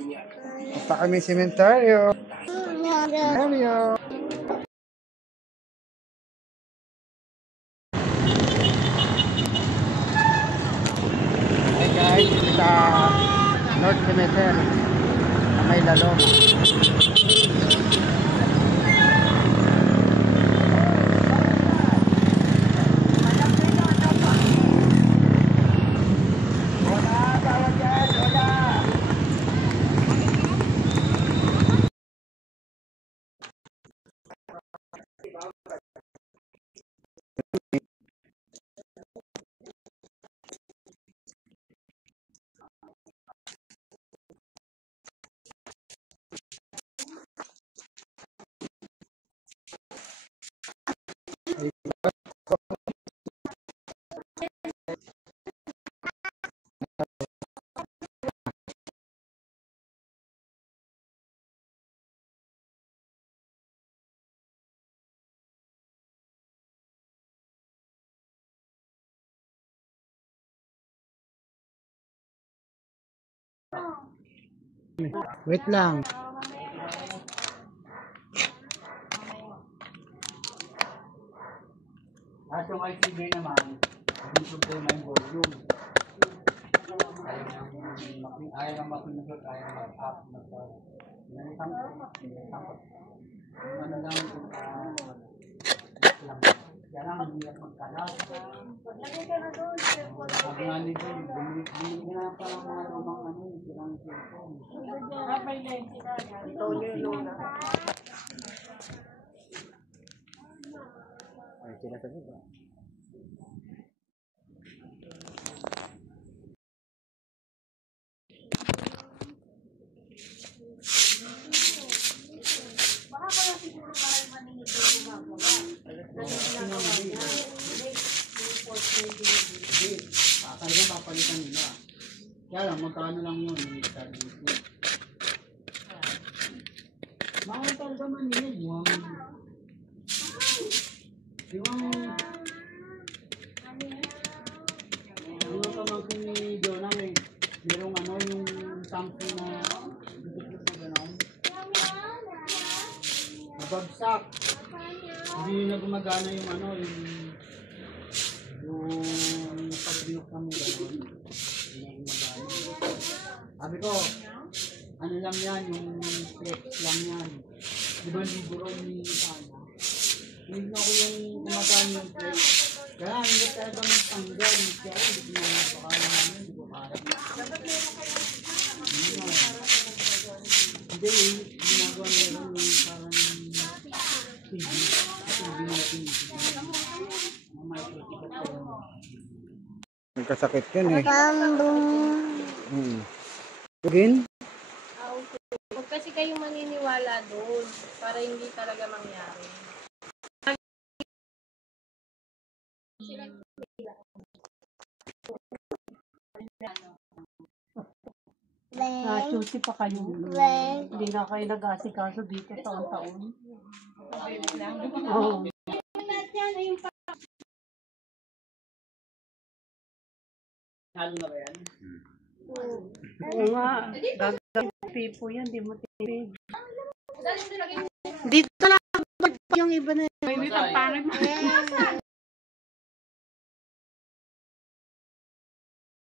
Punta kami sementeryo. Sementeryo. Hey guys, sa North Cemetery na may lalong. Wait lang. At yung ITV naman, yung problema yung volume. Ayaw nang mapinugot, ayaw nang mag-up. Ano lang, yan lang, hindi lang magkalat. Paglagay ka na doon, Pag nga nito, bumili na parang mga lumang ano, sirang cellphone. may lens na. Ito yung luna. Ay, sila sa iba. Baka kaya siguro mahal maningid yung gumagawa. Talagang papalitan nila. Kaya lang, magkano lang yun, yung service. Mahal talaga maningid. Yung pamangkin ni Jonah, merong ano, yung something na dikit na gano'n. Nabagsak. Hindi na gumagana yung ano, yung pagbinok namin gano'n. Hindi na gumagana. Sabi ko, ano lang yan, yung flex lang yan. Di ba liburo ni Sana? Hindi ako yung gumagana yung flex. Kaya hindi talaga magtanggal. Kaya hindi ko na baka naman, hindi ko kaya. Hindi, ginagawa nila yung parang TV. Nagkasakit yun eh. Again? Huwag kasi kayo maniniwala doon para hindi talaga mangyari. Susi pa kayo. Hindi na kayo nag-asikaso dito taon-taon. Oo. Halo na ba yan? Oo nga. Gagawin pipo yan. Di mo tinig. Dito lang yung iba na. May paano mo.